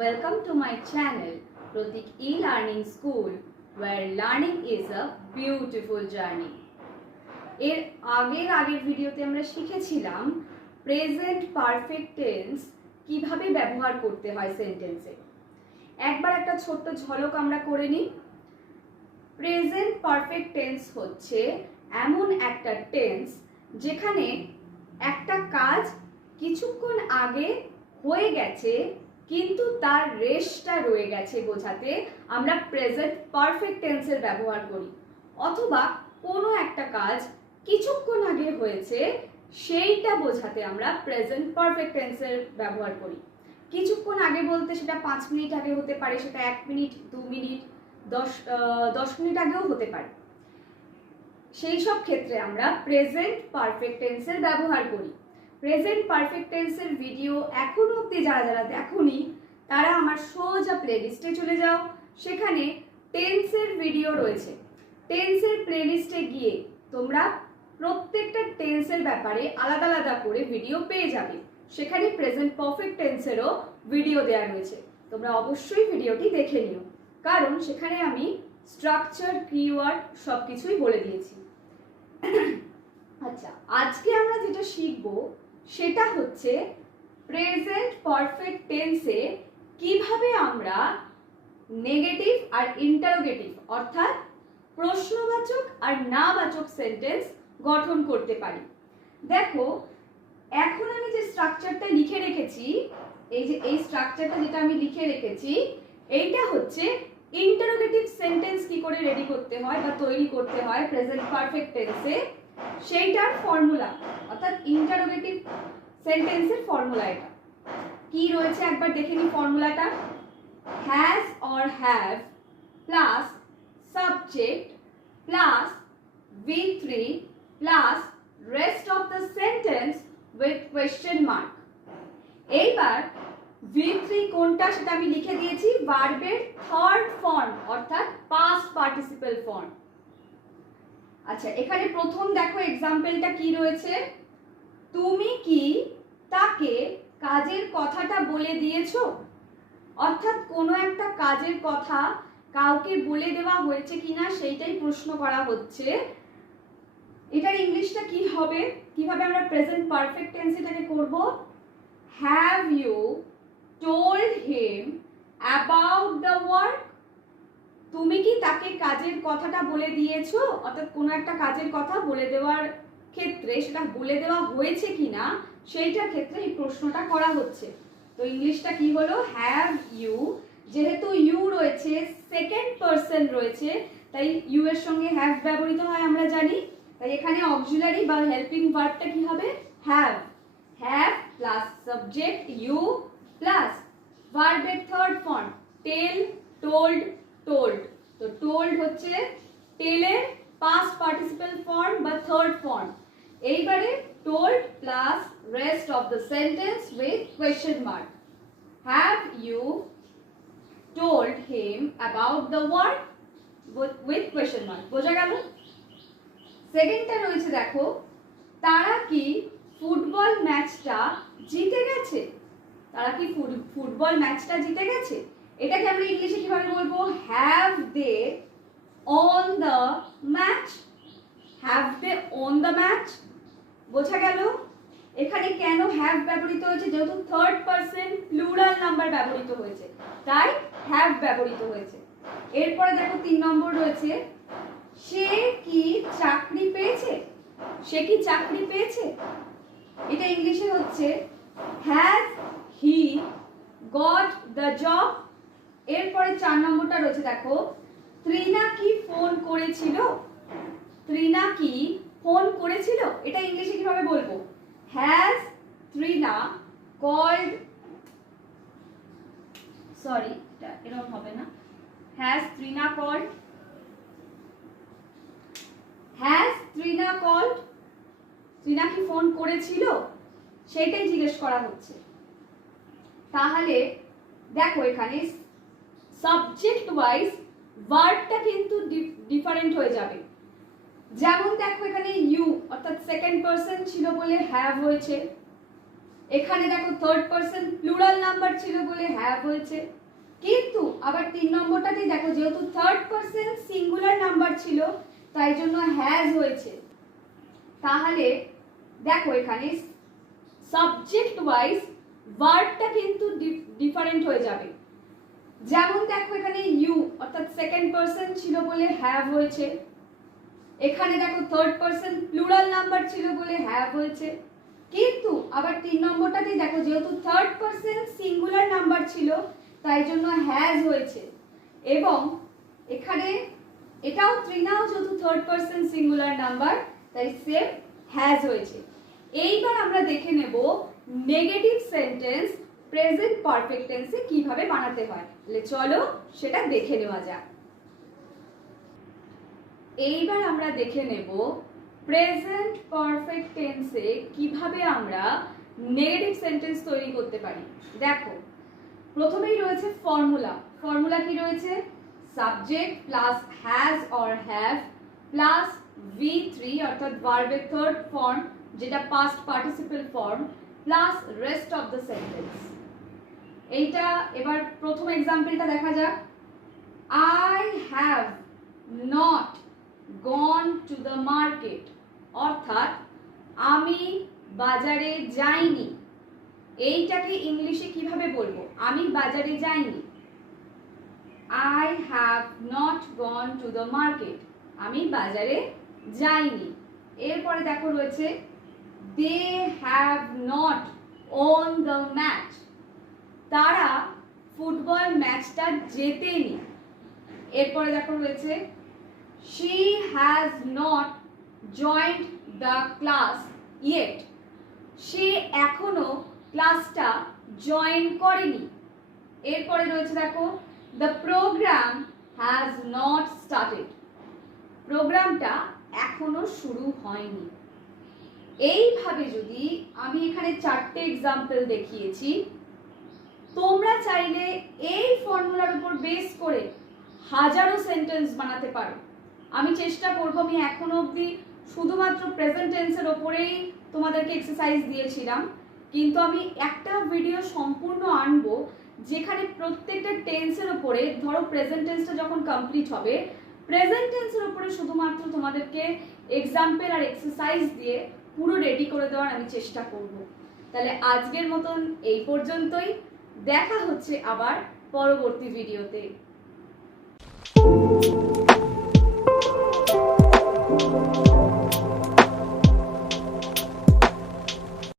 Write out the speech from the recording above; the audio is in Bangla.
Welcome to my channel Pratik E-Learning School, where learning is a beautiful journey. এর আগের ভিডিওতে আমরা শিখেছিলাম প্রেজেন্ট পারফেক্ট টেন্স কিভাবে ব্যবহার করতে হয় সেন্টেন্সে। একবার একটা ছোট্ট ঝলক আমরা করে নিই। প্রেজেন্ট পারফেক্ট টেন্স হচ্ছে এমন একটা টেন্স যেখানে একটা কাজ কিছুক্ষণ আগে হয়ে গেছে কিন্তু তার রেশটা রয়ে গেছে বোঝাতে আমরা প্রেজেন্ট পারফেক্ট টেন্সের ব্যবহার করি, অথবা কোনো একটা কাজ কিছুক্ষণ আগে হয়েছে সেইটা বোঝাতে আমরা প্রেজেন্ট পারফেক্ট টেন্সের ব্যবহার করি। কিছুক্ষণ আগে বলতে সেটা 5 মিনিট আগে হতে পারে, সেটা 1 মিনিট, 2 মিনিট, 10 মিনিট আগেও হতে পারে। সেই সব ক্ষেত্রে আমরা প্রেজেন্ট পারফেক্ট টেন্সের ব্যবহার করি। প্রেজেন্ট পারফেক্ট টেন্সের ভিডিও এখনো অবধি যারা দেখোনি তারা আমার সোজা প্লেলিস্টে চলে যাও, সেখানে টেন্সের ভিডিও রয়েছে। টেন্সের প্লেলিস্টে গিয়ে তোমরা প্রত্যেকটা টেন্সের ব্যাপারে আলাদা আলাদা করে ভিডিও পেয়ে যাবে। সেখানে প্রেজেন্ট পারফেক্ট টেন্সেরও ভিডিও দেওয়া রয়েছে, তোমরা অবশ্যই ভিডিওটি দেখে নিও, কারণ সেখানে আমি স্ট্রাকচার, কিওয়ার্ড সবকিছুই বলে দিয়েছি। আচ্ছা, আজকে আমরা যেটা শিখব সেটা হচ্ছে প্রেজেন্ট পারফেক্ট টেন্সে কিভাবে আমরা নেগেটিভ আর ইন্টারোগেটিভ অর্থাৎ প্রশ্নবাচক আর নাবাচক সেন্টেন্স গঠন করতে পারি। দেখো, এখন আমি যে স্ট্রাকচারটা লিখে রেখেছি, এই স্ট্রাকচারটা যেটা আমি লিখে রেখেছি, এইটা হচ্ছে ইন্টারোগেটিভ সেন্টেন্স কি করে রেডি করতে হয় বা তৈরি করতে হয় প্রেজেন্ট পারফেক্ট টেন্সে সেইটার ফর্মুলা, অর্থাৎ ইন্টারোগেটিভ সেন্টেন্সের ফর্মুলা। এটা কি রয়েছে একবার দেখে নিই ফর্মুলাটা। Has or have plus subject plus V3 plus rest of the sentence with question mark. এইবার V3 কোনটা সেটা আমি লিখে দিয়েছি, ভার্বের থার্ড ফর্ম অর্থাৎ পাস্ট পার্টিসিপল ফর্ম। আচ্ছা, এখানে প্রথম দেখো এক্সাম্পলটা কি রয়েছে, তুমি কি তাকে কাজের কথাটা বলে দিয়েছো? অর্থাৎ কোনো একটা কাজের কথা কাউকে বলে দেওয়া হয়েছে কিনা সেইটাই প্রশ্ন করা হচ্ছে। এটার ইংলিশটা কি হবে, কিভাবে আমরা প্রেজেন্ট পারফেক্ট টেন্স এটাকে করব? Have you told him about the work? তুমি কি তাকে কাজের কথাটা বলে দিয়েছো? অর্থাৎ কোনো একটা কাজের কথা বলে দেওয়ার ক্ষেত্রে সেটা বলে দেওয়া হয়েছে কিনা সেইটার ক্ষেত্রে এই প্রশ্নটা করা হচ্ছে। তো ইংলিশটা কি হলো? হ্যাভ ইউ, যেহেতু ইউ রয়েছে, সেকেন্ড পারসন রয়েছে, তাই ইউ এর সঙ্গে হ্যাভ ব্যবহৃত হয় আমরা জানি, তাই এখানে অক্সিলারি বা হেল্পিং ভার্বটা কি হবে? Have. Have plus subject you plus ভার্বের third form tell, told, told. তো টোল্ড হচ্ছে টেলের পাস্ট পার্টিসিপল ফর্ম বা থার্ড ফর্ম। এইবারে told plus rest of the sentence with question mark. Have you told him about the work with question mark। বোঝা গেল? সেকেন্ডটা রয়েছে দেখো, তারা কি ফুটবল ম্যাচটা জিতে গেছে? তারা কি ফুটবল ম্যাচটা জিতে গেছে? এটাকে আমরা ইংলিশে কিভাবে বলবো? Have they won the match. Have they won the match. বোঝা গেল? এখানে কেন হ্যাভ ব্যবহৃত হয়েছে? যেহেতু থার্ড পারসন প্লুরাল নাম্বার ব্যবহৃত হয়েছে, তাই হ্যাভ ব্যবহৃত হয়েছে। এরপরে দেখো 3 নম্বর রয়েছে, সে কি চাকরি পেয়েছে? সে কি চাকরি পেয়েছে? এটা ইংলিশে হচ্ছে has he got the job. এরপরে 4 নম্বরটা রয়েছে দেখো, ত্রিনা কি ফোন করেছিল? ত্রিনা কি ফোন করেছিল? এটা ইংলিশে কিভাবে বলবো? হ্যাজ ত্রিনা কল্ড, সরি এটা এরকম হবে না, has Trina called. Has Trina called, Trina কি ফোন করেছিল সেটাই জিজ্ঞেস করা হচ্ছে। তাহলে দেখো এখানে সাবজেক্ট ওয়াইজ ভার্বটা কিন্তু ডিফারেন্ট হয়ে যাবে। যেমন দেখো এখানে ইউ অর্থাৎ সেকেন্ড পারসন ছিল বলে হ্যাভ হয়েছে, এখানে দেখো থার্ড পারসন প্লুরাল নাম্বার ছিল বলে হ্যাভ হয়েছে, কিন্তু আবার 3 নম্বরটাতেই দেখো যেহেতু থার্ড পারসন সিঙ্গুলার নাম্বার ছিল তাই জন্য হ্যাজ হয়েছে। তাহলে দেখো এখানে সাবজেক্ট ওয়াইজ ভার্বটা কিন্তু ডিফারেন্ট হয়ে যাবে। যেমন দেখো এখানে ইউ অর্থাৎ সেকেন্ড পারসন ছিল বলে হ্যাভ হয়েছে, এখানে দেখো থার্ড পারসন প্লুরাল নাম্বার ছিল বলে হ্যাভ হয়েছে, কিন্তু আবার 3 নম্বরটাতেই দেখো যেহেতু থার্ড পারসন সিঙ্গুলার নাম্বার ছিল তাই জন্য হ্যাজ হয়েছে, এবং এখানে এটাও ত্রিনাও যেহেতু থার্ড পারসন সিঙ্গুলার নাম্বার তাই সেম হ্যাজ হয়েছে। এইবার আমরা দেখে নেব নেগেটিভ সেন্টেন্স প্রেজেন্ট পারফেক্ট টেন্সে কিভাবে বানাতে হয়। তাহলে চলো সেটা দেখে নেওয়া যাক। এইবার আমরা দেখে নেব প্রেজেন্ট পারফেক্ট টেন্সে কিভাবে আমরা নেগেটিভ সেন্টেন্স তৈরি করতে পারি। দেখো প্রথমেই রয়েছে ফর্মুলা। ফর্মুলা কি রয়েছে? Subject plus has or have plus V3 অর্থাৎ ভার্বের থার্ড ফর্ম যেটা past participle form plus rest of the sentence. এইটা এবার প্রথম এক্সাম্পলটা দেখা যাক। I have not gone to the market অর্থাৎ আমি বাজারে যাইনি। এইটাকে ইংলিশে কিভাবে বলবো? আমি বাজারে যাইনি। I have not gone to the market আমি বাজারে যাইনি। এরপরে দেখো রয়েছে they have not won the match তারা ফুটবল ম্যাচটা জেতেনি। এরপরে দেখো রয়েছে she has not joined the class yet সে এখনো ক্লাসটা জয়েন করেনি। এরপরে রয়েছে দেখো the program has not started প্রোগ্রামটা এখনো শুরু হয়নি। এইভাবে যদি আমি এখানে 4টে এক্সাম্পল দেখিয়েছি, তোমরা চাইলে এই ফর্মুলার উপর বেস করে হাজারো সেন্টেন্স বানাতে পারো। আমি চেষ্টা করব, আমি এখনো অবধি শুধুমাত্র প্রেজেন্ট টেন্সের ওপরেই তোমাদেরকে এক্সারসাইজ দিয়েছিলাম, কিন্তু আমি একটা ভিডিও সম্পূর্ণ আনবো যেখানে প্রত্যেকটা টেন্সের ওপরে, ধরো প্রেজেন্ট টেন্সটা যখন কমপ্লিট হবে প্রেজেন্ট টেন্সের উপরে শুধুমাত্র তোমাদেরকে এক্সাম্পল আর এক্সারসাইজ দিয়ে পুরো রেডি করে দেওয়ার আমি চেষ্টা করব। তাহলে আজকের মতন এই পর্যন্তই, দেখা হচ্ছে আবার পরবর্তী ভিডিওতে।